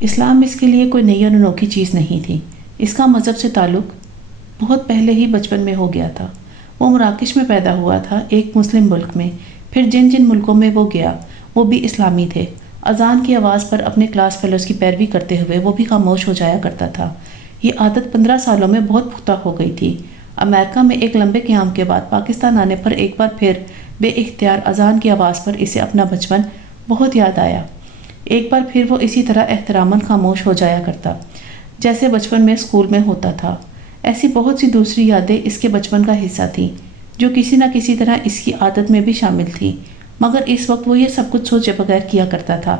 اسلام اس کے لیے کوئی نئی اور انوکھی چیز نہیں تھی۔ اس کا مذہب سے تعلق بہت پہلے ہی بچپن میں ہو گیا تھا۔ وہ مراکش میں پیدا ہوا تھا، ایک مسلم ملک میں۔ پھر جن جن ملکوں میں وہ گیا وہ بھی اسلامی تھے۔ اذان کی آواز پر اپنے کلاس فیلوز کی پیروی کرتے ہوئے وہ بھی خاموش ہو جایا کرتا تھا۔ یہ عادت 15 سالوں میں بہت پختہ ہو گئی تھی۔ امریکہ میں ایک لمبے قیام کے بعد پاکستان آنے پر ایک بار پھر بے اختیار اذان کی آواز پر اسے اپنا بچپن بہت یاد آیا۔ ایک بار پھر وہ اسی طرح احتراماً خاموش ہو جایا کرتا جیسے بچپن میں اسکول میں ہوتا تھا۔ ایسی بہت سی دوسری یادیں اس کے بچپن کا حصہ تھیں جو کسی نہ کسی طرح اس کی عادت میں بھی شامل تھیں، مگر اس وقت وہ یہ سب کچھ سوچے بغیر کیا کرتا تھا۔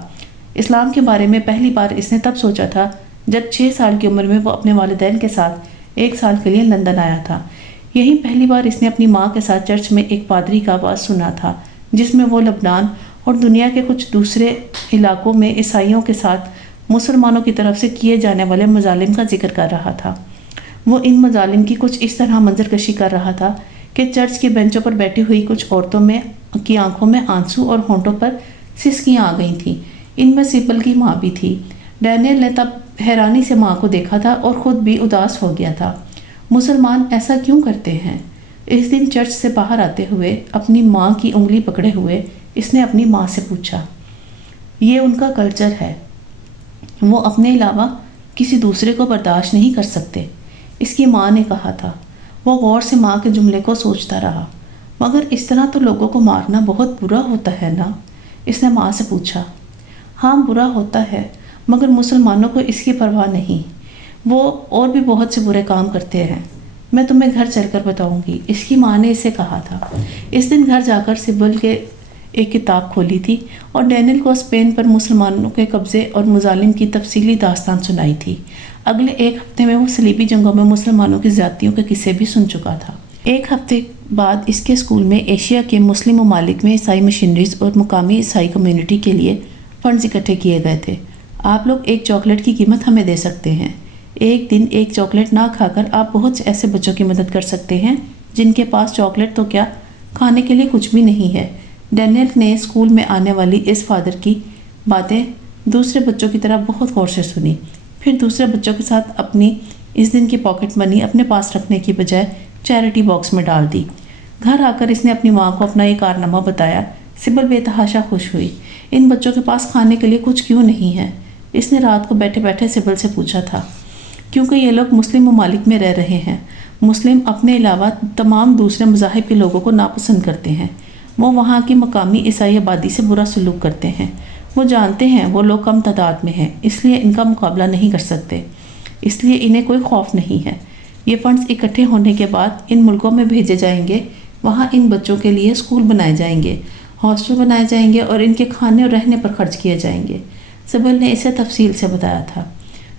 اسلام کے بارے میں پہلی بار اس نے تب سوچا تھا جب 6 سال کی عمر میں وہ اپنے والدین کے ساتھ 1 سال کے لیے لندن آیا تھا۔ یہی پہلی بار اس نے اپنی ماں کے ساتھ چرچ میں ایک پادری کا وعظ سنا تھا جس میں وہ لبنان اور دنیا کے کچھ دوسرے علاقوں میں عیسائیوں کے ساتھ مسلمانوں کی طرف سے کیے جانے والے مظالم کا ذکر کر رہا تھا۔ وہ ان مظالم کی کچھ اس طرح منظر کشی کر رہا تھا کہ چرچ کے بینچوں پر بیٹھی ہوئی کچھ عورتوں کی آنکھوں میں آنسو اور ہونٹوں پر سسکیاں آ گئی تھیں۔ ان میں سیبل کی ماں بھی تھی۔ ڈینیل نے تب حیرانی سے ماں کو دیکھا تھا اور خود بھی اداس ہو گیا تھا۔ مسلمان ایسا کیوں کرتے ہیں؟ اس دن چرچ سے باہر آتے ہوئے اپنی ماں کی انگلی پکڑے ہوئے اس نے اپنی ماں سے پوچھا۔ یہ ان کا کلچر ہے، وہ اپنے علاوہ کسی دوسرے کو برداشت نہیں کر سکتے، اس کی ماں نے کہا تھا۔ وہ غور سے ماں کے جملے کو سوچتا رہا۔ مگر اس طرح تو لوگوں کو مارنا بہت برا ہوتا ہے نا؟ اس نے ماں سے پوچھا۔ ہاں برا ہوتا ہے، مگر مسلمانوں کو اس کی پرواہ نہیں، وہ اور بھی بہت سے برے کام کرتے ہیں۔ میں تمہیں گھر چل کر بتاؤں گی، اس کی ماں نے اسے کہا تھا۔ اس دن گھر جا کر سیبل کے ایک کتاب کھولی تھی اور ڈینیل کو اسپین پر مسلمانوں کے قبضے اور مظالم کی تفصیلی داستان سنائی تھی۔ اگلے 1 ہفتے میں وہ صلیبی جنگوں میں مسلمانوں کی زیادتیوں کے قصے بھی سن چکا تھا۔ 1 ہفتے بعد اس کے اسکول میں ایشیا کے مسلم ممالک میں عیسائی مشنریز اور مقامی عیسائی کمیونٹی کے لیے فنڈز اکٹھے کیے گئے تھے۔ آپ لوگ ایک چاکلیٹ کی قیمت ہمیں دے سکتے ہیں۔ ایک دن ایک چاکلیٹ نہ کھا کر آپ بہت سے ایسے بچوں کی مدد کر سکتے ہیں جن کے پاس چاکلیٹ تو کیا کھانے کے لیے کچھ بھی نہیں ہے۔ ڈینیل نے اسکول میں آنے والی اس فادر کی باتیں دوسرے بچوں کی طرح بہت غور سے سنی، پھر دوسرے بچوں کے ساتھ اپنی اس دن کی پاکٹ منی اپنے پاس رکھنے کی بجائے چیریٹی باکس میں ڈال دی۔ گھر آ کر اس نے اپنی ماں کو اپنا یہ کارنامہ بتایا۔ سیبل بے تحاشا خوش ہوئی۔ ان بچوں کے پاس کھانے کے لیے کچھ کیوں نہیں ہے؟ اس نے رات کو بیٹھے بیٹھے سیبل سے پوچھا تھا۔ کیونکہ یہ لوگ مسلم ممالک میں رہ رہے ہیں۔ مسلم اپنے علاوہ تمام دوسرے مذاہب کے لوگوں کو ناپسند کرتے ہیں۔ وہ وہاں کی مقامی عیسائی آبادی سے برا سلوک کرتے ہیں۔ وہ جانتے ہیں وہ لوگ کم تعداد میں ہیں، اس لیے ان کا مقابلہ نہیں کر سکتے، اس لیے انہیں کوئی خوف نہیں ہے۔ یہ فنڈز اکٹھے ہونے کے بعد ان ملکوں میں بھیجے جائیں گے، وہاں ان بچوں کے لیے اسکول بنائے جائیں گے، ہاسٹل بنائے جائیں گے اور ان کے کھانے اور رہنے پر خرچ کیے جائیں گے۔ سیبل نے اسے تفصیل سے بتایا تھا۔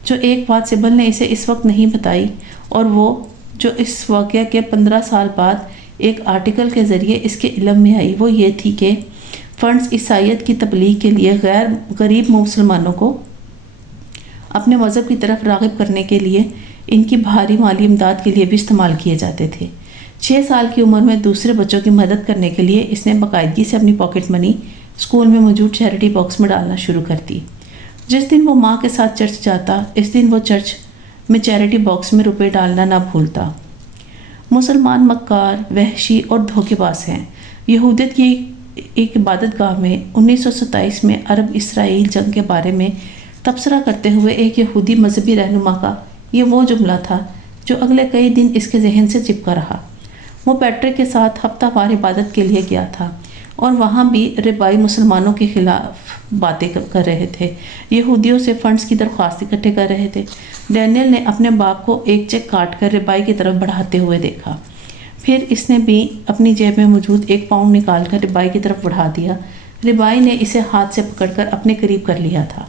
جو ایک بات سیبل نے اسے اس وقت نہیں بتائی اور وہ جو اس واقعہ کے 15 سال بعد ایک آرٹیکل کے ذریعے اس کے علم میں آئی، وہ یہ تھی کہ فنڈز عیسائیت کی تبلیغ کے لیے غریب مسلمانوں کو اپنے مذہب کی طرف راغب کرنے کے لیے ان کی بھاری مالی امداد کے لیے بھی استعمال کیے جاتے تھے۔ 6 سال کی عمر میں دوسرے بچوں کی مدد کرنے کے لیے اس نے باقاعدگی سے اپنی پاکٹ منی اسکول میں موجود چیریٹی باکس میں ڈالنا شروع کر دی۔ جس دن وہ ماں کے ساتھ چرچ جاتا، اس دن وہ چرچ میں چیریٹی باکس میں روپے ڈالنا نہ بھولتا۔ مسلمان مکار، وحشی اور دھوکے باز ہیں۔ یہودیت کی ایک عبادت گاہ میں 1927 میں عرب اسرائیل جنگ کے بارے میں تبصرہ کرتے ہوئے ایک یہودی مذہبی رہنما کا یہ وہ جملہ تھا جو اگلے کئی دن اس کے ذہن سے چپکا رہا۔ وہ پیٹرک کے ساتھ ہفتہ وار عبادت کے لیے گیا تھا اور وہاں بھی ربائی مسلمانوں کے خلاف باتیں کر رہے تھے، یہودیوں سے فنڈز کی درخواست اکٹھے کر رہے تھے۔ ڈینیل نے اپنے باپ کو ایک چیک کاٹ کر ربائی کی طرف بڑھاتے ہوئے دیکھا، پھر اس نے بھی اپنی جیب میں موجود 1 پاؤنڈ نکال کر ربائی کی طرف بڑھا دیا۔ ربائی نے اسے ہاتھ سے پکڑ کر اپنے قریب کر لیا تھا۔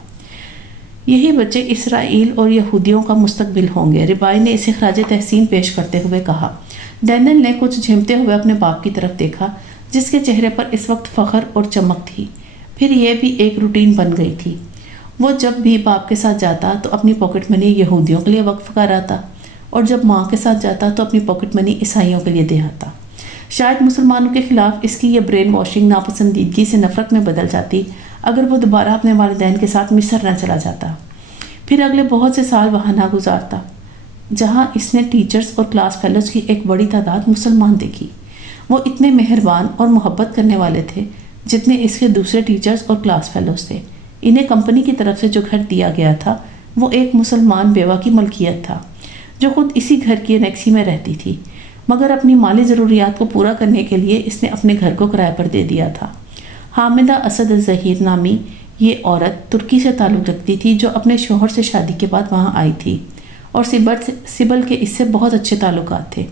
یہی بچے اسرائیل اور یہودیوں کا مستقبل ہوں گے، ربائی نے اسے خراج تحسین پیش کرتے ہوئے کہا۔ ڈینیل نے کچھ جھمتے ہوئے اپنے باپ کی طرف دیکھا جس کے چہرے پر اس وقت فخر اور چمک تھی۔ پھر یہ بھی ایک روٹین بن گئی تھی۔ وہ جب بھی باپ کے ساتھ جاتا تو اپنی پاکٹ منی یہودیوں کے لیے وقف کراتا اور جب ماں کے ساتھ جاتا تو اپنی پاکٹ منی عیسائیوں کے لیے دے آتا۔ شاید مسلمانوں کے خلاف اس کی یہ برین واشنگ ناپسندیدگی سے نفرت میں بدل جاتی اگر وہ دوبارہ اپنے والدین کے ساتھ مصر نہ چلا جاتا۔ پھر اگلے بہت سے سال وہاں نہ گزارتا، جہاں اس نے ٹیچرز اور کلاس فیلوز کی ایک بڑی تعداد مسلمان دیکھی۔ وہ اتنے مہربان اور محبت کرنے والے تھے جتنے اس کے دوسرے ٹیچرز اور کلاس فیلوز تھے۔ انہیں کمپنی کی طرف سے جو گھر دیا گیا تھا وہ ایک مسلمان بیوہ کی ملکیت تھا جو خود اسی گھر کی انیکسی میں رہتی تھی، مگر اپنی مالی ضروریات کو پورا کرنے کے لیے اس نے اپنے گھر کو کرائے پر دے دیا تھا۔ حامدہ اسد الظہیر نامی یہ عورت ترکی سے تعلق رکھتی تھی جو اپنے شوہر سے شادی کے بعد وہاں آئی تھی، اور سبل کے اس سے بہت اچھے تعلقات تھے۔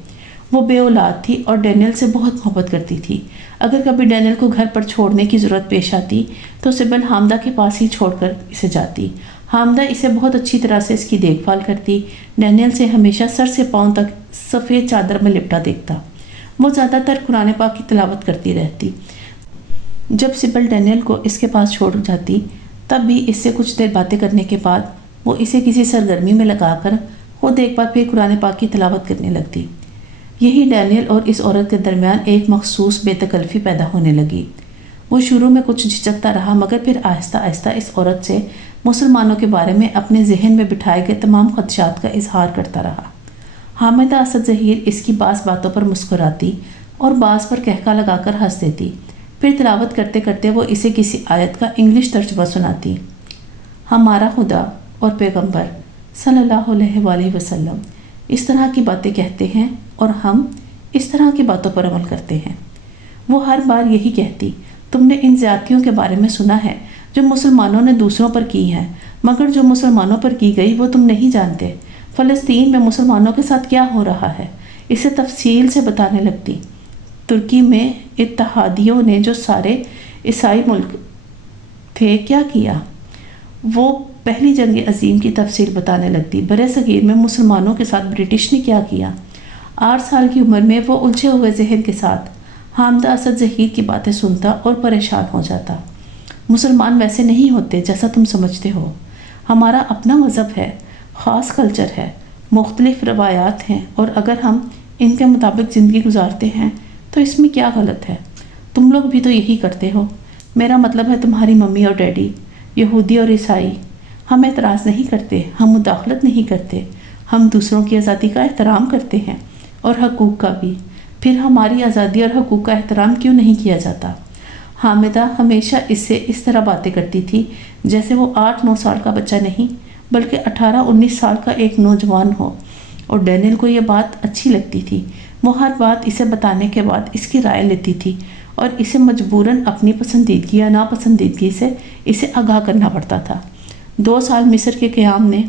وہ بے اولاد تھی اور ڈینیل سے بہت محبت کرتی تھی۔ اگر کبھی ڈینیل کو گھر پر چھوڑنے کی ضرورت پیش آتی تو سبل حامدہ کے پاس ہی چھوڑ کر اسے جاتی۔ حامدہ اسے بہت اچھی طرح سے اس کی دیکھ بھال کرتی۔ ڈینیل سے ہمیشہ سر سے پاؤں تک سفید چادر میں لپٹا دیکھتا۔ وہ زیادہ تر قرآن پاک کی تلاوت کرتی رہتی۔ جب سبل ڈینیل کو اس کے پاس چھوڑ جاتی تب بھی اس سے کچھ دیر باتیں کرنے کے بعد وہ اسے کسی سرگرمی میں لگا کر خود ایک بار پھر قرآن پاک کی تلاوت کرنے لگتی۔ یہی ڈینیل اور اس عورت کے درمیان ایک مخصوص بے تکلفی پیدا ہونے لگی۔ وہ شروع میں کچھ جھجکتا رہا، مگر پھر آہستہ آہستہ اس عورت سے مسلمانوں کے بارے میں اپنے ذہن میں بٹھائے گئے تمام خدشات کا اظہار کرتا رہا۔ حامدہ اسد ظہیر اس کی بعض باتوں پر مسکراتی اور بعض پر کہکا لگا کر ہنس دیتی۔ پھر تلاوت کرتے کرتے وہ اسے کسی آیت کا انگلش ترجمہ سناتی۔ ہمارا خدا اور پیغمبر صلی اللہ علیہ وآلہ وسلم اس طرح کی باتیں کہتے ہیں اور ہم اس طرح کی باتوں پر عمل کرتے ہیں۔ وہ ہر بار یہی کہتی، تم نے ان زیادتیوں کے بارے میں سنا ہے جو مسلمانوں نے دوسروں پر کی ہیں، مگر جو مسلمانوں پر کی گئی وہ تم نہیں جانتے۔ فلسطین میں مسلمانوں کے ساتھ کیا ہو رہا ہے اسے تفصیل سے بتانے لگتی۔ ترکی میں اتحادیوں نے جو سارے عیسائی ملک تھے کیا کیا، وہ پہلی جنگ عظیم کی تفصیل بتانے لگتی۔ برِ صغیر میں مسلمانوں کے ساتھ برٹش نے کیا کیا۔ 8 سال کی عمر میں وہ الجھے ہوئے ذہن کے ساتھ حامدہ اسد ظہیر کی باتیں سنتا اور پریشان ہو جاتا۔ مسلمان ویسے نہیں ہوتے جیسا تم سمجھتے ہو۔ ہمارا اپنا مذہب ہے، خاص کلچر ہے، مختلف روایات ہیں، اور اگر ہم ان کے مطابق زندگی گزارتے ہیں تو اس میں کیا غلط ہے؟ تم لوگ بھی تو یہی کرتے ہو۔ میرا مطلب ہے تمہاری ممی اور ڈیڈی، یہودی اور عیسائی۔ ہم اعتراض نہیں کرتے، ہم مداخلت نہیں کرتے، ہم دوسروں کی آزادی کا احترام کرتے ہیں اور حقوق کا بھی۔ پھر ہماری آزادی اور حقوق کا احترام کیوں نہیں کیا جاتا؟ حامدہ ہمیشہ اس سے اس طرح باتیں کرتی تھی جیسے وہ 8-9 سال کا بچہ نہیں بلکہ 18-19 سال کا ایک نوجوان ہو، اور ڈینیل کو یہ بات اچھی لگتی تھی۔ وہ ہر بات اسے بتانے کے بعد اس کی رائے لیتی تھی اور اسے مجبوراً اپنی پسندیدگی یا ناپسندیدگی سے اسے آگاہ کرنا پڑتا تھا۔ 2 سال مصر کے قیام نے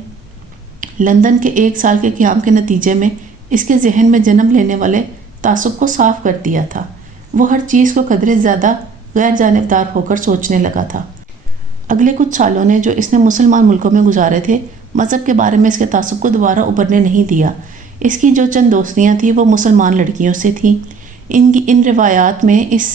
لندن کے 1 سال کے قیام کے نتیجے میں اس کے ذہن میں جنم لینے والے تعصب کو صاف کر دیا تھا۔ وہ ہر چیز کو قدرے زیادہ غیر جانبدار ہو کر سوچنے لگا تھا۔ اگلے کچھ سالوں نے جو اس نے مسلمان ملکوں میں گزارے تھے مذہب کے بارے میں اس کے تعصب کو دوبارہ ابھرنے نہیں دیا۔ اس کی جو چند دوستیاں تھیں وہ مسلمان لڑکیوں سے تھیں۔ ان روایات میں اس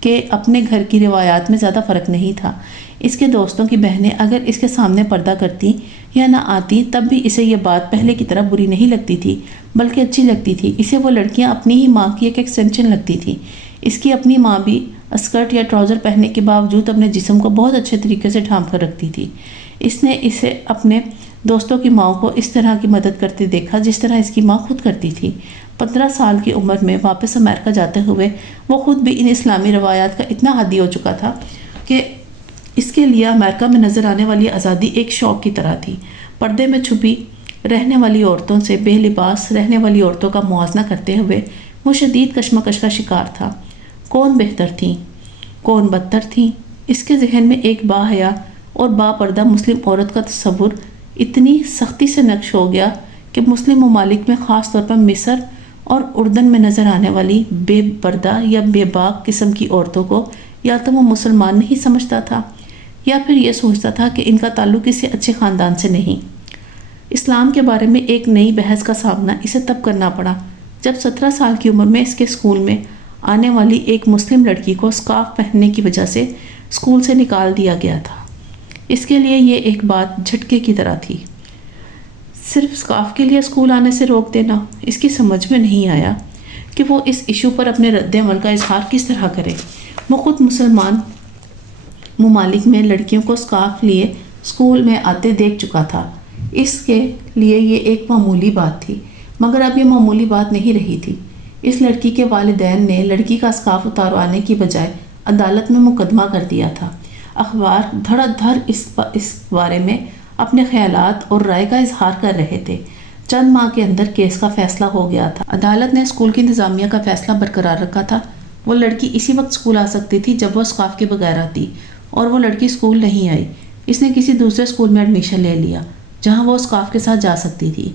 کے اپنے گھر کی روایات میں زیادہ فرق نہیں تھا۔ اس کے دوستوں کی بہنیں اگر اس کے سامنے پردہ کرتی یا نہ آتی تب بھی اسے یہ بات پہلے کی طرح بری نہیں لگتی تھی بلکہ اچھی لگتی تھی۔ اسے وہ لڑکیاں اپنی ہی ماں کی ایک ایکسٹینشن لگتی تھی۔ اس کی اپنی ماں بھی اسکرٹ یا ٹراؤزر پہننے کے باوجود اپنے جسم کو بہت اچھے طریقے سے ڈھانپ کر رکھتی تھی۔ اس نے اسے اپنے دوستوں کی ماں کو اس طرح کی مدد کرتے دیکھا جس طرح اس کی ماں خود کرتی تھی۔ 15 سال کی عمر میں واپس امریکہ جاتے ہوئے وہ خود بھی ان اسلامی روایات کا اتنا حادی ہو چکا تھا کہ اس کے لیے امریکہ میں نظر آنے والی آزادی ایک شوق کی طرح تھی۔ پردے میں چھپی رہنے والی عورتوں سے بے لباس رہنے والی عورتوں کا موازنہ کرتے ہوئے وہ شدید کشمکش کا شکار تھا۔ کون بہتر تھیں، کون بدتر تھیں؟ اس کے ذہن میں ایک باحیا اور با پردہ مسلم عورت کا تصور اتنی سختی سے نقش ہو گیا کہ مسلم ممالک میں خاص طور پر مصر اور اردن میں نظر آنے والی بے پردہ یا بے باک قسم کی عورتوں کو یا تو وہ مسلمان نہیں سمجھتا تھا یا پھر یہ سوچتا تھا کہ ان کا تعلق کسی اچھے خاندان سے نہیں۔ اسلام کے بارے میں ایک نئی بحث کا سامنا اسے تب کرنا پڑا جب 17 سال کی عمر میں اس کے اسکول میں آنے والی ایک مسلم لڑکی کو اسکارف پہننے کی وجہ سے اسکول سے نکال دیا گیا تھا۔ اس کے لیے یہ ایک بات جھٹکے کی طرح تھی۔ صرف اسکارف کے لیے اسکول آنے سے روک دینا، اس کی سمجھ میں نہیں آیا کہ وہ اس ایشو پر اپنے رد عمل کا اظہار کس طرح کرے۔ وہ خود مسلمان ممالک میں لڑکیوں کو اسکارف لیے اسکول میں آتے دیکھ چکا تھا۔ اس کے لیے یہ ایک معمولی بات تھی، مگر اب یہ معمولی بات نہیں رہی تھی۔ اس لڑکی کے والدین نے لڑکی کا اسکارف اتاروانے کی بجائے عدالت میں مقدمہ کر دیا تھا۔ اخبار دھڑ دھڑ اس بارے میں اپنے خیالات اور رائے کا اظہار کر رہے تھے۔ چند ماہ کے اندر کیس کا فیصلہ ہو گیا تھا۔ عدالت نے اسکول کی انتظامیہ کا فیصلہ برقرار رکھا تھا۔ وہ لڑکی اسی وقت اسکول آ سکتی تھی جب وہ اسکارف کے بغیر آتی، اور وہ لڑکی اسکول نہیں آئی۔ اس نے کسی دوسرے اسکول میں ایڈمیشن لے لیا جہاں وہ اسکارف کے ساتھ جا سکتی تھی۔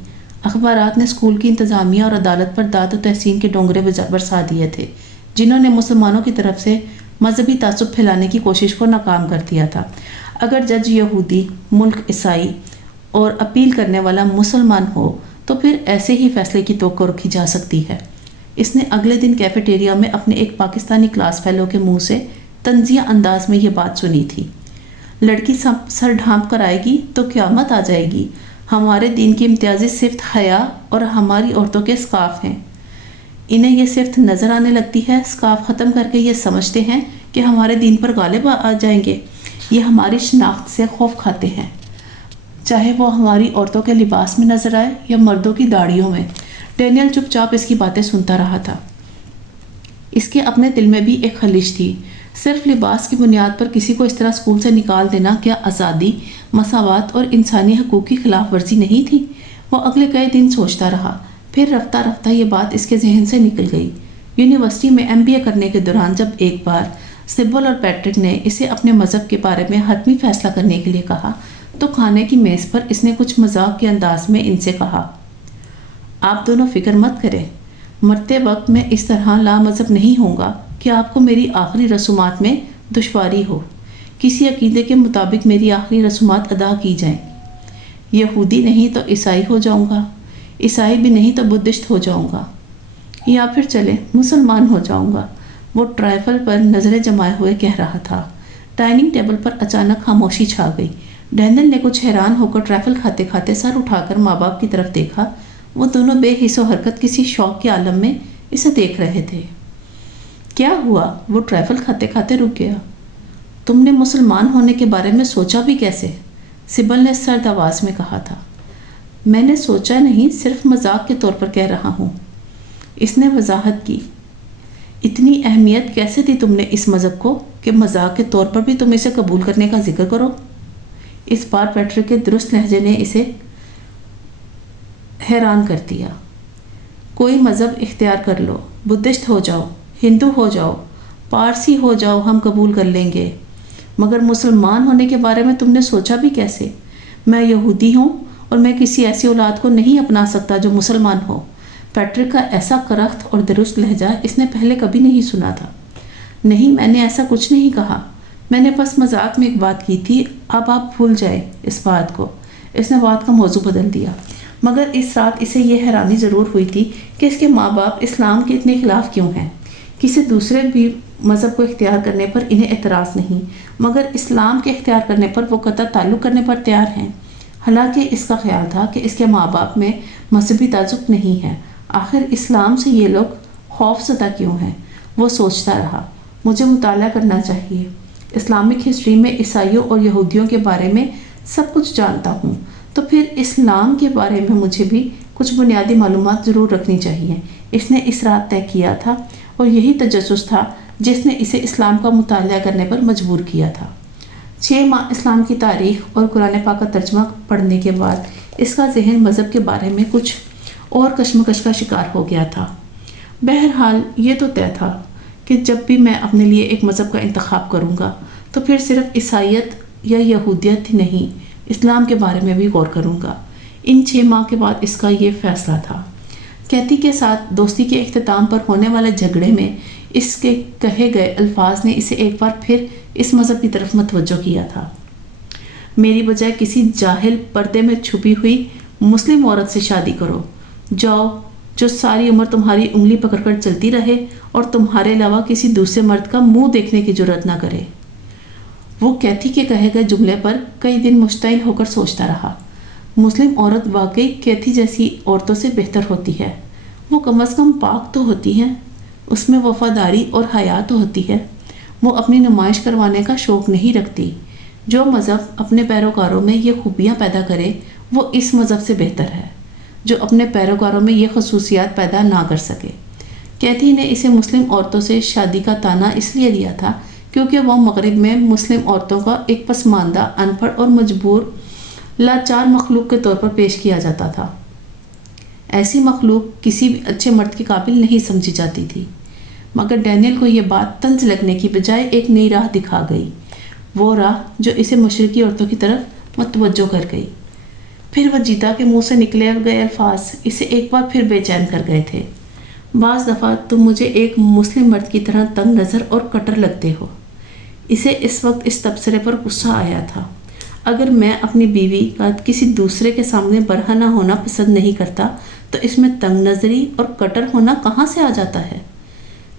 اخبارات نے اسکول کی انتظامیہ اور عدالت پر داد و تحسین کے ڈونگرے برسا دیے تھے، جنہوں نے مسلمانوں کی طرف سے مذہبی تعصب پھیلانے کی کوشش کو ناکام کر دیا تھا۔ اگر جج یہودی، ملک عیسائی اور اپیل کرنے والا مسلمان ہو تو پھر ایسے ہی فیصلے کی توقع رکھی جا سکتی ہے۔ اس نے اگلے دن کیفیٹیریا میں اپنے ایک پاکستانی کلاس فیلو کے منہ سے طنزیہ انداز میں یہ بات سنی تھی۔ لڑکی سر ڈھانپ کر آئے گی تو قیامت آ جائے گی۔ ہمارے دین کی امتیازی صفت حیا اور ہماری عورتوں کے اسکارف ہیں۔ انہیں یہ صفت نظر آنے لگتی ہے، اسکارف ختم کر کے یہ سمجھتے ہیں کہ ہمارے دین پر غالب آ جائیں گے۔ یہ ہماری شناخت سے خوف کھاتے ہیں، چاہے وہ ہماری عورتوں کے لباس میں نظر آئے یا مردوں کی داڑھیوں میں۔ ڈینیل چپ چاپ اس کی باتیں سنتا رہا تھا۔ اس کے اپنے دل میں بھی ایک خلش تھی۔ صرف لباس کی بنیاد پر کسی کو اس طرح اسکول سے نکال دینا کیا آزادی، مساوات اور انسانی حقوق کی خلاف ورزی نہیں تھی؟ وہ اگلے کئی دن سوچتا رہا، پھر رفتہ رفتہ یہ بات اس کے ذہن سے نکل گئی۔ یونیورسٹی میں MBA کرنے کے دوران جب ایک بار سبل اور پیٹرک نے اسے اپنے مذہب کے بارے میں حتمی فیصلہ کرنے کے لیے کہا تو کھانے کی میز پر اس نے کچھ مذاق کے انداز میں ان سے کہا، آپ دونوں فکر مت کریں، مرتے وقت میں اس طرح لامذہب نہیں ہوں گا کہ آپ کو میری آخری رسومات میں دشواری ہو۔ کسی عقیدے کے مطابق میری آخری رسومات ادا کی جائیں۔ یہودی نہیں تو عیسائی ہو جاؤں گا، عیسائی بھی نہیں تو بدھسٹ ہو جاؤں گا، یا پھر چلے مسلمان ہو جاؤں گا۔ وہ ٹرائفل پر نظریں جمائے ہوئے کہہ رہا تھا۔ ڈائننگ ٹیبل پر اچانک خاموشی چھا گئی۔ ڈینیل نے کچھ حیران ہو کر ٹرائفل کھاتے کھاتے سر اٹھا کر ماں باپ کی طرف دیکھا۔ وہ دونوں بے حس و حرکت کسی شوق کے عالم میں اسے دیکھ رہے تھے۔ کیا ہوا؟ وہ ٹرائفل کھاتے کھاتے رک گیا۔ تم نے مسلمان ہونے کے بارے میں سوچا بھی کیسے؟ سبل نے سرد آواز میں کہا تھا۔ میں نے سوچا نہیں، صرف مذاق کے طور پر کہہ رہا ہوں، اس نے وضاحت کی۔ اتنی اہمیت کیسے دی تم نے اس مذہب کو کہ مذاق کے طور پر بھی تم اسے قبول کرنے کا ذکر کرو؟ اس بار پیٹرک کے درست لہجے نے اسے حیران کر دیا۔ کوئی مذہب اختیار کر لو، بدھسٹ ہو جاؤ، ہندو ہو جاؤ، پارسی ہو جاؤ، ہم قبول کر لیں گے، مگر مسلمان ہونے کے بارے میں تم نے سوچا بھی کیسے؟ میں یہودی ہوں اور میں کسی ایسی اولاد کو نہیں اپنا سکتا جو مسلمان ہو۔ پیٹرک کا ایسا کرخت اور درست لہجہ اس نے پہلے کبھی نہیں سنا تھا۔ نہیں، میں نے ایسا کچھ نہیں کہا، میں نے بس مذاق میں ایک بات کی تھی، اب آپ بھول جائیں اس بات کو۔ اس نے بات کا موضوع بدل دیا۔ مگر اس رات اسے یہ حیرانی ضرور ہوئی تھی کہ اس کے ماں باپ اسلام کے اتنے خلاف کیوں ہیں۔ کسی دوسرے بھی مذہب کو اختیار کرنے پر انہیں اعتراض نہیں، مگر اسلام کے اختیار کرنے پر وہ قطع تعلق کرنے پر تیار ہیں۔ حالانکہ اس کا خیال تھا کہ اس کے ماں باپ میں مذہبی تعصب نہیں ہے۔ آخر اسلام سے یہ لوگ خوف زدہ کیوں ہیں؟ وہ سوچتا رہا، مجھے مطالعہ کرنا چاہیے۔ اسلامک ہسٹری میں عیسائیوں اور یہودیوں کے بارے میں سب کچھ جانتا ہوں، تو پھر اسلام کے بارے میں مجھے بھی کچھ بنیادی معلومات ضرور رکھنی چاہیے۔ اس نے اس رات طے کیا تھا اور یہی تجسس تھا جس نے اسے اسلام کا مطالعہ کرنے پر مجبور کیا تھا۔ 6 ماہ اسلام کی تاریخ اور قرآن پاک کا ترجمہ پڑھنے کے بعد اس کا ذہن مذہب کے بارے میں کچھ اور کشمکش کا شکار ہو گیا تھا۔ بہرحال یہ تو طے تھا کہ جب بھی میں اپنے لیے ایک مذہب کا انتخاب کروں گا تو پھر صرف عیسائیت یا یہودیت ہی نہیں، اسلام کے بارے میں بھی غور کروں گا۔ ان 6 ماہ کے بعد اس کا یہ فیصلہ تھا۔ کیتھی کے ساتھ دوستی کے اختتام پر ہونے والے جھگڑے میں اس کے کہے گئے الفاظ نے اسے ایک بار پھر اس مذہب کی طرف متوجہ کیا تھا۔ میری بجائے کسی جاہل پردے میں چھپی ہوئی مسلم عورت سے شادی کرو، جاؤ، جو ساری عمر تمہاری انگلی پکڑ کر چلتی رہے اور تمہارے علاوہ کسی دوسرے مرد کا منہ دیکھنے کی جرات نہ کرے۔ وہ کیتھی کے کہے گئے جملے پر کئی دن مشتعل ہو کر سوچتا رہا۔ مسلم عورت واقعی کیتھی جیسی عورتوں سے بہتر ہوتی ہے۔ وہ کم از کم پاک تو ہوتی ہے، اس میں وفاداری اور حیا تو ہوتی ہے۔ وہ اپنی نمائش کروانے کا شوق نہیں رکھتی۔ جو مذہب اپنے پیروکاروں میں یہ خوبیاں پیدا کرے وہ اس مذہب سے بہتر ہے جو اپنے پیروکاروں میں یہ خصوصیات پیدا نہ کر سکے۔ کیتھی نے اسے مسلم عورتوں سے شادی کا طعنہ اس لیے دیا تھا کیونکہ وہ مغرب میں مسلم عورتوں کا ایک پسماندہ، ان پڑھ اور مجبور لاچار مخلوق کے طور پر پیش کیا جاتا تھا۔ ایسی مخلوق کسی بھی اچھے مرد کے قابل نہیں سمجھی جاتی تھی، مگر ڈینیل کو یہ بات طنز لگنے کی بجائے ایک نئی راہ دکھا گئی، وہ راہ جو اسے مشرقی عورتوں کی طرف متوجہ کر گئی۔ پھر وہ جیتا کے منہ سے نکلے گئے الفاظ اسے ایک بار پھر بے چین کر گئے تھے۔ بعض دفعہ تم مجھے ایک مسلم مرد کی طرح تنگ نظر اور کٹر لگتے ہو۔ اسے اس وقت اس تبصرے پر غصہ آیا تھا۔ اگر میں اپنی بیوی کا کسی دوسرے کے سامنے برہنہ ہونا پسند نہیں کرتا تو اس میں تنگ نظری اور کٹر ہونا کہاں سے آ جاتا ہے؟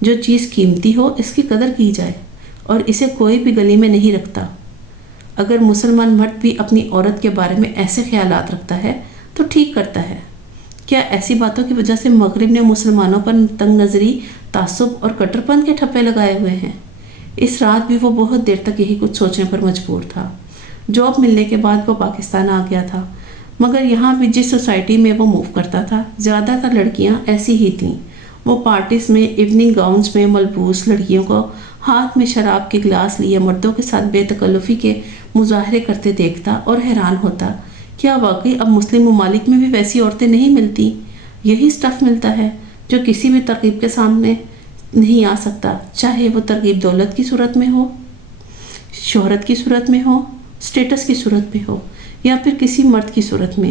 جو چیز قیمتی ہو اس کی قدر کی جائے اور اسے کوئی بھی گلی میں نہیں رکھتا۔ اگر مسلمان مرد بھی اپنی عورت کے بارے میں ایسے خیالات رکھتا ہے تو ٹھیک کرتا ہے۔ کیا ایسی باتوں کی وجہ سے مغرب نے مسلمانوں پر تنگ نظری، تعصب اور کٹر پن کے ٹھپے لگائے ہوئے ہیں؟ اس رات بھی وہ بہت دیر تک یہی کچھ سوچنے پر مجبور تھا۔ جاب ملنے کے بعد وہ پاکستان آ گیا تھا، مگر یہاں بھی جس سوسائٹی میں وہ موو کرتا تھا زیادہ تر لڑکیاں ایسی ہی تھیں۔ وہ پارٹیز میں ایوننگ گاؤنز میں ملبوس لڑکیوں کو ہاتھ میں شراب کے گلاس لیے مردوں کے ساتھ بے تکلفی کے مظاہرے کرتے دیکھتا اور حیران ہوتا، کیا واقعی اب مسلم ممالک میں بھی ویسی عورتیں نہیں ملتی؟ یہی سٹف ملتا ہے جو کسی بھی ترغیب کے سامنے نہیں آ سکتا، چاہے وہ ترغیب دولت کی صورت میں ہو، شہرت کی صورت میں ہو، سٹیٹس کی صورت میں ہو یا پھر کسی مرد کی صورت میں۔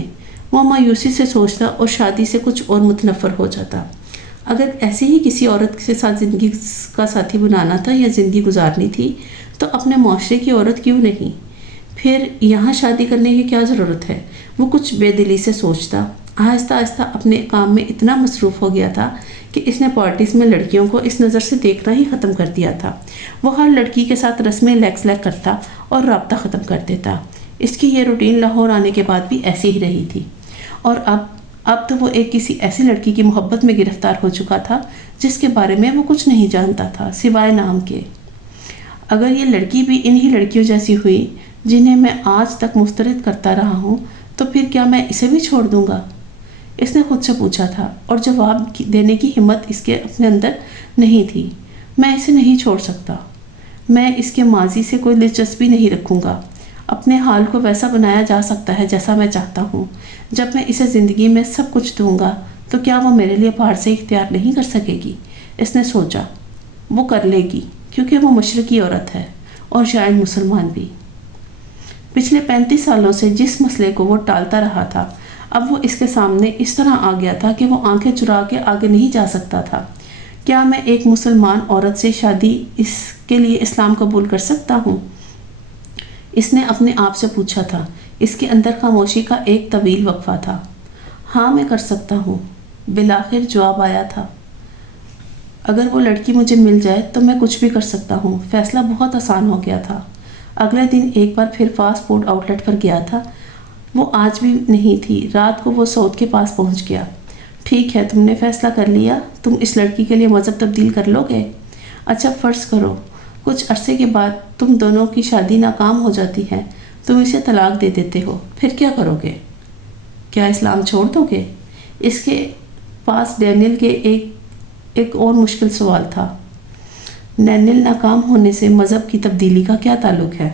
وہ مایوسی سے سوچتا اور شادی سے کچھ اور متنفر ہو جاتا۔ اگر ایسی ہی کسی عورت کے ساتھ زندگی کا ساتھی بنانا تھا یا زندگی گزارنی تھی تو اپنے معاشرے کی عورت کیوں نہیں؟ پھر یہاں شادی کرنے کی کیا ضرورت ہے؟ وہ کچھ بے دلی سے سوچتا۔ آہستہ آہستہ اپنے کام میں اتنا مصروف ہو گیا تھا کہ اس نے پارٹیز میں لڑکیوں کو اس نظر سے دیکھنا ہی ختم کر دیا تھا۔ وہ ہر لڑکی کے ساتھ رسمیں لیگ کرتا اور رابطہ ختم کر دیتا۔ اس کی یہ روٹین لاہور آنے کے بعد بھی ایسی ہی رہی تھی، اور اب تو وہ ایک کسی ایسی لڑکی کی محبت میں گرفتار ہو چکا تھا جس کے بارے میں وہ کچھ نہیں جانتا تھا سوائے نام کے۔ اگر یہ لڑکی بھی انہی لڑکیوں جیسی ہوئی جنہیں میں آج تک مسترد کرتا رہا ہوں تو پھر کیا میں اسے بھی چھوڑ دوں گا؟ اس نے خود سے پوچھا تھا، اور جواب دینے کی ہمت اس کے اپنے اندر نہیں تھی۔ میں اسے نہیں چھوڑ سکتا۔ میں اس کے ماضی سے کوئی دلچسپی نہیں رکھوں گا۔ اپنے حال کو ویسا بنایا جا سکتا ہے جیسا میں چاہتا ہوں۔ جب میں اسے زندگی میں سب کچھ دوں گا تو کیا وہ میرے لیے باہر سے اختیار نہیں کر سکے گی؟ اس نے سوچا، وہ کر لے گی کیونکہ وہ مشرقی عورت ہے اور شاید مسلمان بھی۔ پچھلے 35 سالوں سے جس مسئلے کو وہ ٹالتا رہا تھا اب وہ اس کے سامنے اس طرح آ گیا تھا کہ وہ آنکھیں چرا کے آگے نہیں جا سکتا تھا۔ کیا میں ایک مسلمان عورت سے شادی اس کے لیے اسلام قبول کر سکتا ہوں؟ اس نے اپنے آپ سے پوچھا تھا۔ اس کے اندر خاموشی کا ایک طویل وقفہ تھا۔ ہاں میں کر سکتا ہوں، بالآخر جواب آیا تھا۔ اگر وہ لڑکی مجھے مل جائے تو میں کچھ بھی کر سکتا ہوں۔ فیصلہ بہت آسان ہو گیا تھا۔ اگلے دن ایک بار پھر فاسٹ فوڈ آؤٹ لیٹ پر گیا تھا۔ وہ آج بھی نہیں تھی۔ رات کو وہ سعود کے پاس پہنچ گیا۔ ٹھیک ہے، تم نے فیصلہ کر لیا؟ تم اس لڑکی کے لیے مذہب تبدیل کر لو گے؟ اچھا فرض کرو کچھ عرصے کے بعد تم دونوں کی شادی ناکام ہو جاتی ہے، تم اسے طلاق دے دیتے ہو، پھر کیا کرو گے؟ کیا اسلام چھوڑ دو گے؟ اس کے پاس ڈینیل کے ایک اور مشکل سوال تھا۔ ڈینیل ناکام ہونے سے مذہب کی تبدیلی کا کیا تعلق ہے؟